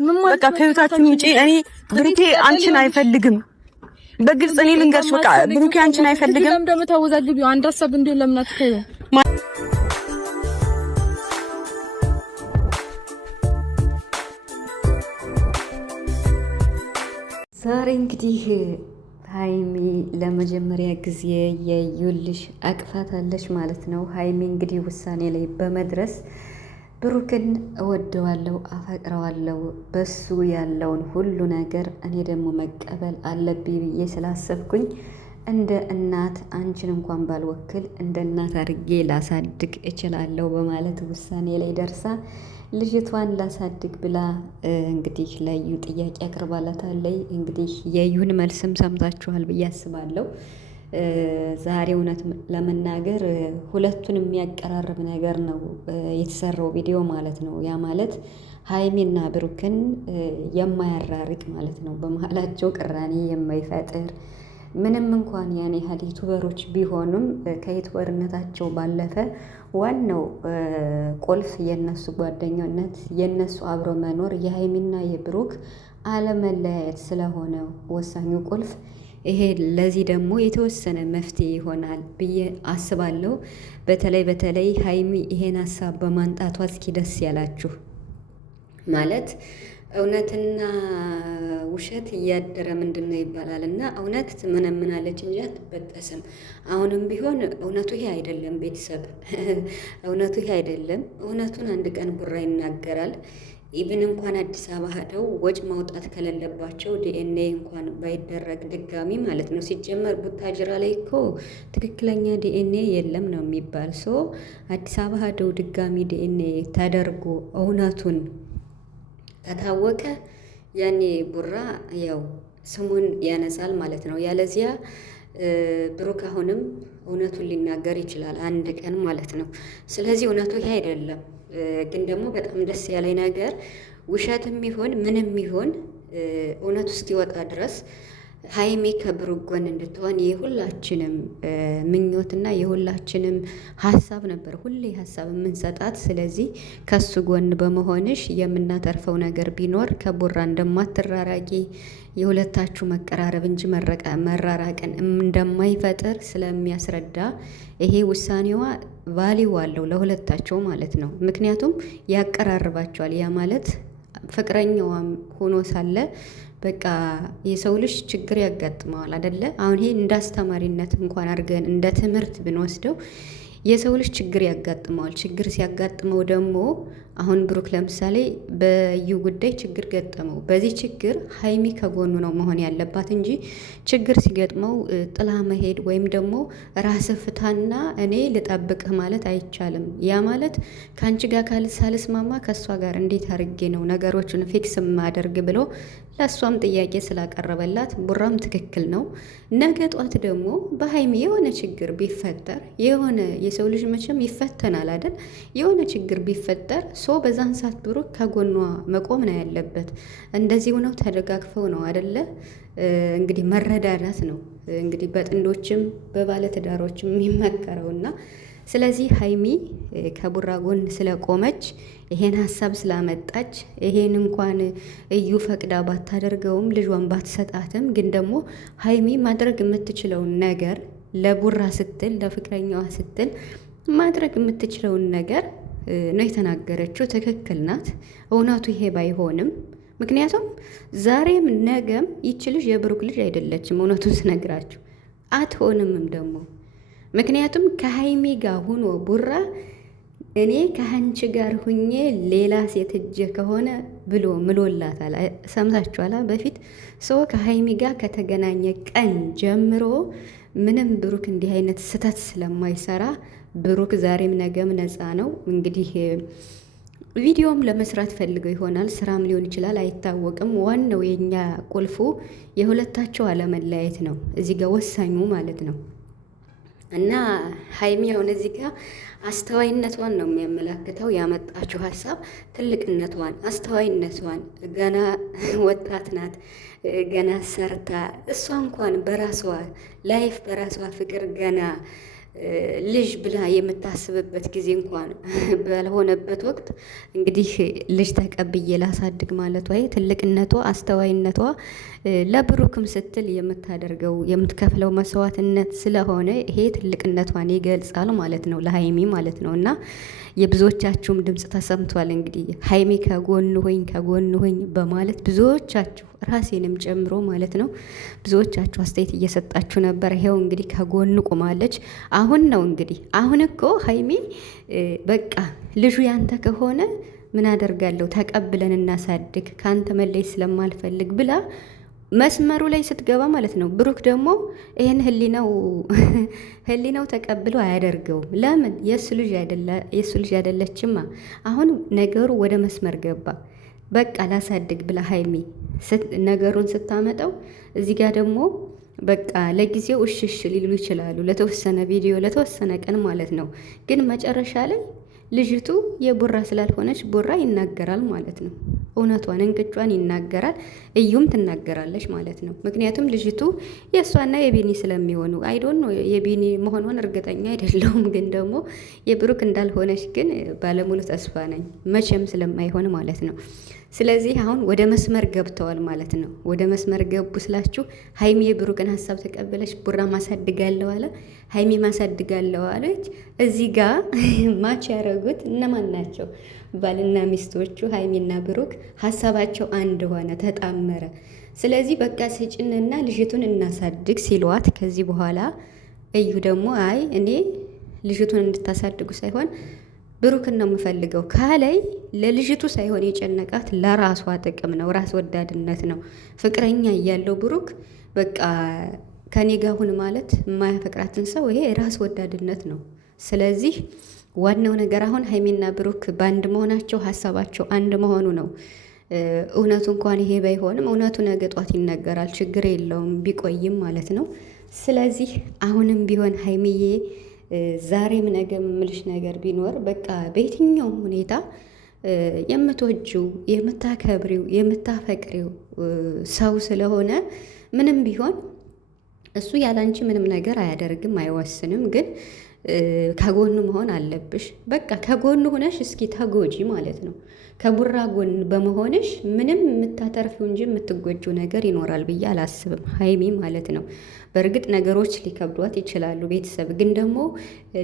በቃ ከህይወታችን ውጪ እኔ ብሩኬ አንቺን አይፈልግም። በግልጽ እኔ ልንገርሽ፣ በቃ ብሩኬ አንቺን አይፈልግም። ለምን ደግሞ ታወዛግቢው? አንድ ሀሳብ እንዴ ለምን አትከይ? ዛሬ እንግዲህ ሀይሚ ለመጀመሪያ ጊዜ የዩልሽ አቅፋታለች ማለት ነው። ሀይሚ እንግዲህ ውሳኔ ላይ በመድረስ ብሩክን እወደዋለሁ፣ አፈቅረዋለሁ፣ በሱ ያለውን ሁሉ ነገር እኔ ደግሞ መቀበል አለብኝ ብዬ ስላሰብኩኝ እንደ እናት አንቺን እንኳን ባልወክል እንደ እናት አድርጌ ላሳድግ እችላለሁ በማለት ውሳኔ ላይ ደርሳ ልጅቷን ላሳድግ ብላ እንግዲህ ለዩ ጥያቄ አቅርባላታለች። እንግዲህ የዩን መልስም ሰምታችኋል ብዬ አስባለሁ። ዛሬ እውነት ለመናገር ሁለቱን የሚያቀራርብ ነገር ነው የተሰራው ቪዲዮ ማለት ነው። ያ ማለት ሀይሚና ብሩክን የማያራርቅ ማለት ነው። በመሀላቸው ቅራኔ የማይፈጥር ምንም እንኳን ያኔ ያህል ዩቱበሮች ቢሆኑም ከዩቱበርነታቸው ባለፈ ዋናው ቁልፍ የነሱ ጓደኛነት፣ የነሱ አብሮ መኖር፣ የሀይሚና የብሩክ አለመለያየት ስለሆነ ወሳኙ ቁልፍ ይሄ ለዚህ ደግሞ የተወሰነ መፍትሄ ይሆናል ብዬ አስባለሁ። በተለይ ሀይሚ ይሄን ሀሳብ በማንጣቷ እስኪ ደስ ያላችሁ ማለት እውነትና ውሸት እያደረ ምንድን ነው ይባላል እና እውነት ትመነምናለች እንጂ አትበጠስም። አሁንም ቢሆን እውነቱ ይሄ አይደለም ቤተሰብ እውነቱ ይሄ አይደለም። እውነቱን አንድ ቀን ቡራ ይናገራል። ኢቭን እንኳን አዲስ አበባ ሄደው ወጭ ማውጣት ከሌለባቸው ዲኤንኤ እንኳን ባይደረግ ድጋሚ ማለት ነው። ሲጀመር ቡታጅራ ላይ እኮ ትክክለኛ ዲኤንኤ የለም ነው የሚባል። ሶ አዲስ አበባ ሄደው ድጋሚ ዲኤንኤ ተደርጎ እውነቱን ከታወቀ ያኔ ቡራ ያው ስሙን ያነሳል ማለት ነው። ያለዚያ ብሩክ አሁንም እውነቱን ሊናገር ይችላል አንድ ቀን ማለት ነው። ስለዚህ እውነቱ ይሄ አይደለም። ግን ደግሞ በጣም ደስ ያለኝ ነገር ውሸትም ይሁን ምንም ይሁን እውነቱ እስኪወጣ ድረስ ሀይሚ ከብሩክ ጎን እንድትሆን የሁላችንም ምኞትና የሁላችንም ሀሳብ ነበር፣ ሁሌ ሀሳብ የምንሰጣት። ስለዚህ ከሱ ጎን በመሆንሽ የምናተርፈው ነገር ቢኖር ከቡራ እንደማትራራቂ የሁለታችሁ መቀራረብ እንጂ መራራቅን እንደማይፈጥር ስለሚያስረዳ ይሄ ውሳኔዋ ቫሊው አለው ለሁለታቸው ማለት ነው። ምክንያቱም ያቀራርባቸዋል። ያ ማለት ፍቅረኛዋም ሆኖ ሳለ በቃ የሰው ልጅ ችግር ያጋጥመዋል አይደለ? አሁን ይሄ እንደ አስተማሪነት እንኳን አድርገን እንደ ትምህርት ብንወስደው የሰው ልጅ ችግር ያጋጥመዋል። ችግር ሲያጋጥመው ደግሞ አሁን ብሩክ ለምሳሌ በዩ ጉዳይ ችግር ገጠመው። በዚህ ችግር ሀይሚ ከጎኑ ነው መሆን ያለባት እንጂ ችግር ሲገጥመው ጥላ መሄድ ወይም ደግሞ ራስ ፍታና እኔ ልጠብቅህ ማለት አይቻልም። ያ ማለት ከአንቺ ጋር ሳልስማማ ከእሷ ጋር እንዴት አድርጌ ነው ነገሮችን ፊክስ ማደርግ ብሎ ለእሷም ጥያቄ ስላቀረበላት ቡራም ትክክል ነው። ነገ ጧት ደግሞ በሀይሚ የሆነ ችግር ቢፈጠር የሆነ የሰው ልጅ መቼም ይፈተናል አይደል? የሆነ ችግር ቢፈጠር በዛን ሰዓት ብሩክ ከጎኗ መቆም ነው ያለበት። እንደዚህ ሆነው ተደጋግፈው ነው አይደለ? እንግዲህ መረዳዳት ነው እንግዲህ በጥንዶችም በባለትዳሮችም የሚመከረውና ስለዚህ ሀይሚ ከቡራ ጎን ስለቆመች ይሄን ሀሳብ ስላመጣች ይሄን እንኳን እዩ ፈቅዳ ባታደርገውም ልጇን ባትሰጣትም ግን ደግሞ ሀይሚ ማድረግ የምትችለውን ነገር ለቡራ ስትል ለፍቅረኛዋ ስትል ማድረግ የምትችለውን ነገር ነው የተናገረችው። ትክክል ናት። እውነቱ ይሄ ባይሆንም ምክንያቱም ዛሬም ነገም ይች ልጅ የብሩክ ልጅ አይደለችም። እውነቱን ስነግራችሁ አትሆንምም ደግሞ ምክንያቱም ከሀይሚ ጋር ሁኖ ቡራ እኔ ከአንቺ ጋር ሁኜ ሌላ ሴት እጄ ከሆነ ብሎ ምሎላታል። ሰምታችኋላ? በፊት ሰው ከሀይሚ ጋር ከተገናኘ ቀን ጀምሮ ምንም ብሩክ እንዲህ አይነት ስህተት ስለማይሰራ ብሩክ ዛሬም ነገም ነፃ ነው። እንግዲህ ቪዲዮም ለመስራት ፈልገው ይሆናል፣ ስራም ሊሆን ይችላል፣ አይታወቅም። ዋናው የኛ ቁልፉ የሁለታቸው አለመለያየት ነው እዚህ ጋር ወሳኙ ማለት ነው። እና ሀይሚ አሁን እዚህ ጋር አስተዋይነቷን ነው የሚያመላክተው። ያመጣችው ሀሳብ ትልቅነቷን፣ አስተዋይነቷን ገና ወጣት ናት። ገና ሰርታ እሷ እንኳን በራሷ ላይፍ በራሷ ፍቅር ገና ልጅ ብላ የምታስብበት ጊዜ እንኳን ባልሆነበት ወቅት እንግዲህ ልጅ ተቀብዬ ላሳድግ ማለቷ ትልቅነቷ፣ አስተዋይነቷ ለብሩክም ስትል የምታደርገው የምትከፍለው መስዋዕትነት ስለሆነ ይሄ ትልቅነቷን ይገልጻል ማለት ነው፣ ለሀይሚ ማለት ነው። እና የብዙዎቻችሁም ድምፅ ተሰምቷል። እንግዲህ ሀይሚ ከጎን ሆኝ በማለት ብዙዎቻችሁ ራሴንም ጨምሮ ማለት ነው ብዙዎቻችሁ አስተያየት እየሰጣችሁ ነበር። ይሄው እንግዲህ ከጎን ቆማለች። አሁን ነው እንግዲህ አሁን እኮ ሀይሚ በቃ ልጁ ያንተ ከሆነ ምን አደርጋለሁ ተቀብለን እናሳድግ ካንተ መለይ ስለማልፈልግ ብላ መስመሩ ላይ ስትገባ ማለት ነው። ብሩክ ደግሞ ይሄን ህሊናው ተቀብሎ አያደርገውም። ለምን? የሱ ልጅ አይደለችማ። አሁን ነገሩ ወደ መስመር ገባ። በቃ ላሳድግ ብላ ሀይሚ ነገሩን ስታመጣው እዚህ ጋር ደግሞ በቃ ለጊዜው እሽሽ ሊሉ ይችላሉ፣ ለተወሰነ ቪዲዮ ለተወሰነ ቀን ማለት ነው። ግን መጨረሻ ላይ ልጅቱ የቡራ ስላልሆነች ቡራ ይናገራል ማለት ነው። እውነቷን እንቅጯን ይናገራል፣ እዩም ትናገራለች ማለት ነው። ምክንያቱም ልጅቱ የእሷና የቢኒ ስለሚሆኑ አይዶን ነው። የቢኒ መሆኗን እርግጠኛ አይደለሁም፣ ግን ደግሞ የብሩክ እንዳልሆነች ግን ባለሙሉ ተስፋ ነኝ፣ መቼም ስለማይሆን ማለት ነው። ስለዚህ አሁን ወደ መስመር ገብተዋል ማለት ነው። ወደ መስመር ገቡ ስላችሁ ሀይሚ የብሩክን ሀሳብ ተቀበለች፣ ቡራ ማሳድጋለሁ አለ፣ ሀይሚ ማሳድጋለሁ አለች። እዚህ ጋር ማች ያደረጉት እነማን ናቸው? ባልና ሚስቶቹ ሀይሚና ብሩክ ሀሳባቸው አንድ ሆነ፣ ተጣመረ። ስለዚህ በቃ ስጭንና ልጅቱን እናሳድግ ሲሏት ከዚህ በኋላ እዩ ደግሞ አይ እኔ ልጅቱን እንድታሳድጉ ሳይሆን ብሩክን ነው የምፈልገው ካላይ ለልጅቱ ሳይሆን የጨነቃት ለራሷ ጥቅም ነው፣ ራስ ወዳድነት ነው። ፍቅረኛ እያለው ብሩክ በቃ ከኔ ጋር ሁን ማለት የማያፈቅራትን ሰው ይሄ ራስ ወዳድነት ነው። ስለዚህ ዋናው ነገር አሁን ሀይሚና ብሩክ በአንድ መሆናቸው ሀሳባቸው አንድ መሆኑ ነው። እውነቱ እንኳን ይሄ ባይሆንም እውነቱ ነገ ጧት ይነገራል፣ ችግር የለውም ቢቆይም ማለት ነው። ስለዚህ አሁንም ቢሆን ሀይሚዬ ዛሬም ነገ የምልሽ ነገር ቢኖር በቃ በየትኛውም ሁኔታ የምትወጂው የምታከብሪው የምታፈቅሪው ሰው ስለሆነ ምንም ቢሆን እሱ ያላንቺ ምንም ነገር አያደርግም አይወስንም። ግን ከጎኑ መሆን አለብሽ። በቃ ከጎኑ ሆነሽ እስኪ ተጎጂ ማለት ነው። ከቡራ ጎን በመሆንሽ ምንም የምታተርፊው እንጂ የምትጎጂው ነገር ይኖራል ብዬ አላስብም፣ ሀይሚ ማለት ነው። በእርግጥ ነገሮች ሊከብዷት ይችላሉ። ቤተሰብ ግን ደግሞ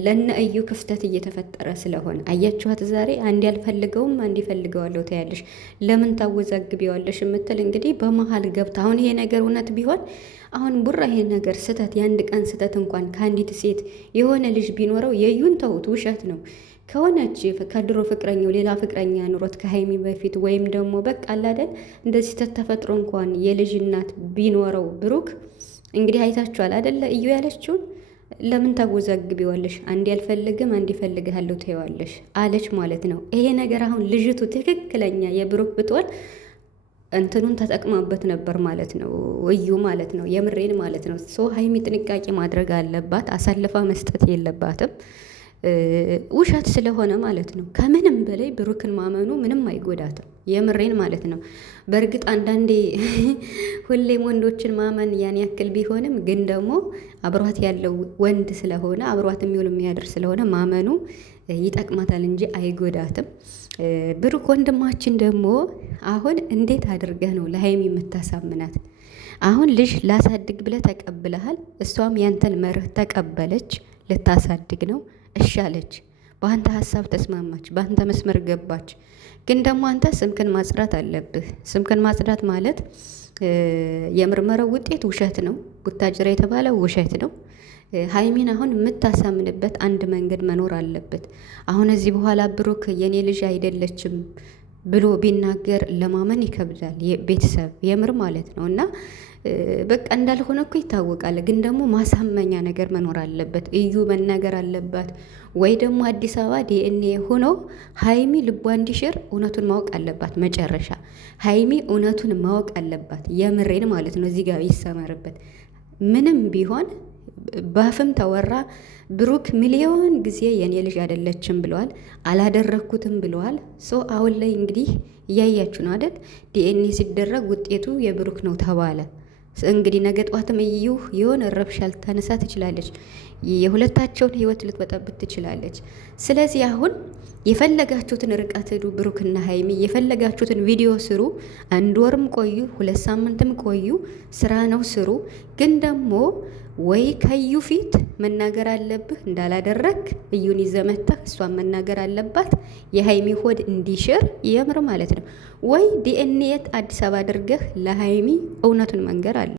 ለነ እዩ ክፍተት እየተፈጠረ ስለሆነ አያችኋት። ዛሬ አንድ ያልፈልገውም አንድ ይፈልገዋለሁ ታያለሽ። ለምን ታወዛግቢዋለሽ የምትል እንግዲህ በመሀል ገብታ አሁን ይሄ ነገር እውነት ቢሆን አሁን ቡራ ይሄ ነገር ስተት የአንድ ቀን ስተት እንኳን ከአንዲት ሴት የሆነ ልጅ ቢኖረው የዩን ተውት፣ ውሸት ነው። ከሆነች ከድሮ ፍቅረኛው ሌላ ፍቅረኛ ኑሮት ከሀይሚ በፊት ወይም ደግሞ በቃ አላደል እንደዚህ ተፈጥሮ እንኳን የልጅ እናት ቢኖረው ብሩክ እንግዲህ አይታችኋል አደለ? እዩ ያለችውን ለምን ታወዛግቢዋለሽ? አንድ ያልፈልግም አንድ ይፈልግሃለሁ ትይዋለሽ አለች ማለት ነው። ይሄ ነገር አሁን ልጅቱ ትክክለኛ የብሩክ ብትሆን እንትኑን ተጠቅማበት ነበር ማለት ነው፣ እዩ ማለት ነው፣ የምሬን ማለት ነው። ሶ ሀይሚ ጥንቃቄ ማድረግ አለባት፣ አሳልፋ መስጠት የለባትም። ውሸት ስለሆነ ማለት ነው። ከምንም በላይ ብሩክን ማመኑ ምንም አይጎዳትም፣ የምሬን ማለት ነው። በእርግጥ አንዳንዴ ሁሌም ወንዶችን ማመን ያን ያክል ቢሆንም ግን ደግሞ አብሯት ያለው ወንድ ስለሆነ አብሯት የሚውል የሚያድር ስለሆነ ማመኑ ይጠቅማታል እንጂ አይጎዳትም። ብሩክ ወንድማችን ደግሞ አሁን እንዴት አድርገህ ነው ለሀይሚ የምታሳምናት? አሁን ልጅ ላሳድግ ብለህ ተቀብለሃል፣ እሷም ያንተን መርህ ተቀበለች፣ ልታሳድግ ነው እሺ አለች። በአንተ ሀሳብ ተስማማች፣ በአንተ መስመር ገባች። ግን ደግሞ አንተ ስምክን ማጽዳት አለብህ። ስምክን ማጽዳት ማለት የምርመራው ውጤት ውሸት ነው፣ ቡታጅራ የተባለው ውሸት ነው። ሀይሚን አሁን የምታሳምንበት አንድ መንገድ መኖር አለበት። አሁን እዚህ በኋላ ብሩክ የኔ ልጅ አይደለችም ብሎ ቢናገር ለማመን ይከብዳል፣ ቤተሰብ የምር ማለት ነው። እና በቃ እንዳልሆነ እኮ ይታወቃል። ግን ደግሞ ማሳመኛ ነገር መኖር አለበት። እዩ መናገር አለባት፣ ወይ ደግሞ አዲስ አበባ ዲኤንኤ ሆኖ ሀይሚ ልቧ እንዲሽር እውነቱን ማወቅ አለባት። መጨረሻ ሀይሚ እውነቱን ማወቅ አለባት፣ የምሬን ማለት ነው። እዚህ ጋር ይሰመርበት። ምንም ቢሆን ባፍም ተወራ ብሩክ ሚሊዮን ጊዜ የኔ ልጅ አይደለችም ብለዋል፣ አላደረኩትም ብለዋል። ሶ አሁን ላይ እንግዲህ እያያችሁ ነው አይደል? ዲኤንኤ ሲደረግ ውጤቱ የብሩክ ነው ተባለ። እንግዲህ ነገ ጧትም እዩ የሆነ ረብሻ ልታነሳ ትችላለች። የሁለታቸውን ህይወት ልትበጠብጥ ትችላለች። ስለዚህ አሁን የፈለጋችሁትን ርቀት ሄዱ፣ ብሩክና ሀይሚ የፈለጋችሁትን ቪዲዮ ስሩ። 1 ወርም ቆዩ፣ 2 ሳምንትም ቆዩ፣ ስራ ነው ስሩ። ግን ደግሞ ወይ ከዩ ፊት መናገር አለብህ እንዳላደረግ እዩን ይዘመታህ፣ እሷን መናገር አለባት የሀይሚ ሆድ እንዲሽር የምር ማለት ነው። ወይ ዲኤንኤ አዲስ አበባ አድርገህ ለሀይሚ እውነቱን መንገር አለ።